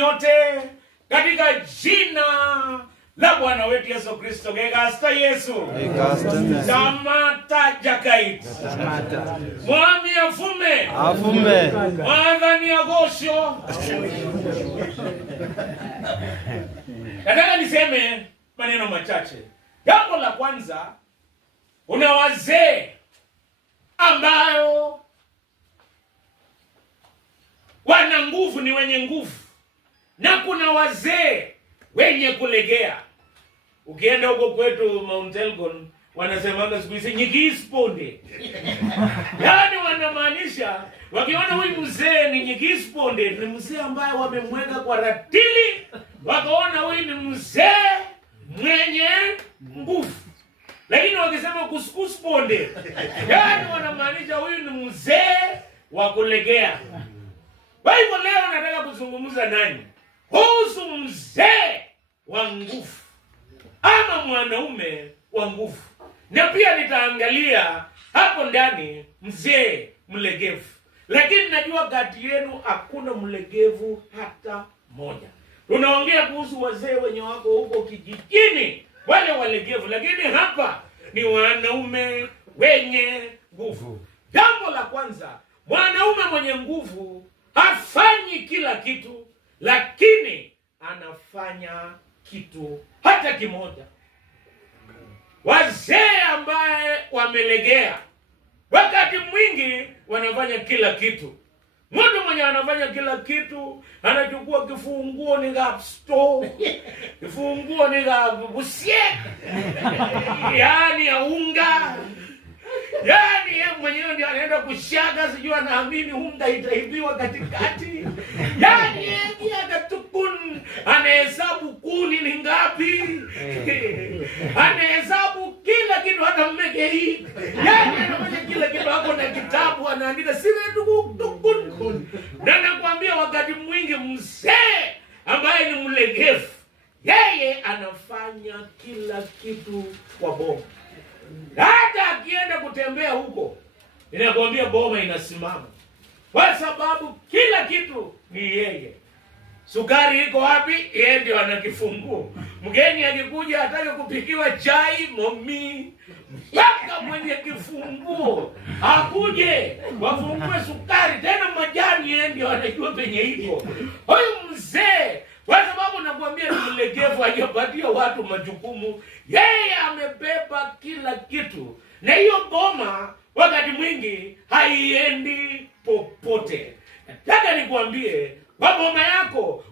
yote katika jina la Bwana wetu Yesu Kristo. Gegasta Yesu. Samata jakait. Mwami afume. Afume. Mwadhani agosho. Nataka niseme maneno machache. Jambo la kwanza, una wazee ambayo wana nguvu, ni wenye nguvu, na kuna wazee wenye kulegea. Ukienda huko kwetu Mount Elgon wanasemanga siku hizi nyigisponde. Yaani wanamaanisha wakiona huyu mzee ni nyigisponde, ni mzee ambaye wamemweka kwa ratili, wakaona huyu ni mzee mwenye nguvu. Lakini wakisema kuskusponde, yaani wanamaanisha huyu ni mzee wa kulegea. Kwa hivyo leo nataka kuzungumza nani kuhusu mzee wa nguvu ama mwanaume wa nguvu, na pia nitaangalia hapo ndani mzee mlegevu. Lakini najua kati yenu hakuna mlegevu hata moja. Tunaongea kuhusu wazee wenye wako huko kijijini, wale walegevu, lakini hapa ni wanaume wenye nguvu. Jambo la kwanza, mwanaume mwenye nguvu hafanyi kila kitu, lakini anafanya kitu hata kimoja. Wazee ambaye wamelegea wakati mwingi wanafanya kila kitu. Mtu mwenye anafanya kila kitu, anachukua kifunguo ni App Store, kifunguo ni busie, yaani ya unga, yaani yeye mwenyewe ndiye anaenda kushaga, sijui anaamini unga itaibiwa katikati, yaani yeye akatukun, anahesabu kuni ni ngapi, anahesabu kila kitu, hata mmeke hii, yaani anafanya kila kitu. Hapo na kitabu anaandika sile tukun. Na nakwambia wakati mwingi mzee ambaye ni mlegevu, yeye anafanya kila kitu kwa boma. Hata akienda kutembea huko, ninakwambia boma inasimama, kwa sababu kila kitu ni yeye. Sukari iko wapi? Yeye ndio anakifunguo. Mgeni akikuja atake kupikiwa chai, momi mpaka mwenye kifunguo akuje wafungue sukari, tena majani, yeye ndio anajua penye iko. Huyu mzee, kwa sababu nakwambia ni mlegevu, hajapatia watu majukumu, yeye amebeba kila kitu, na hiyo boma wakati mwingi haiendi popote. Nataka nikwambie, kwa boma yako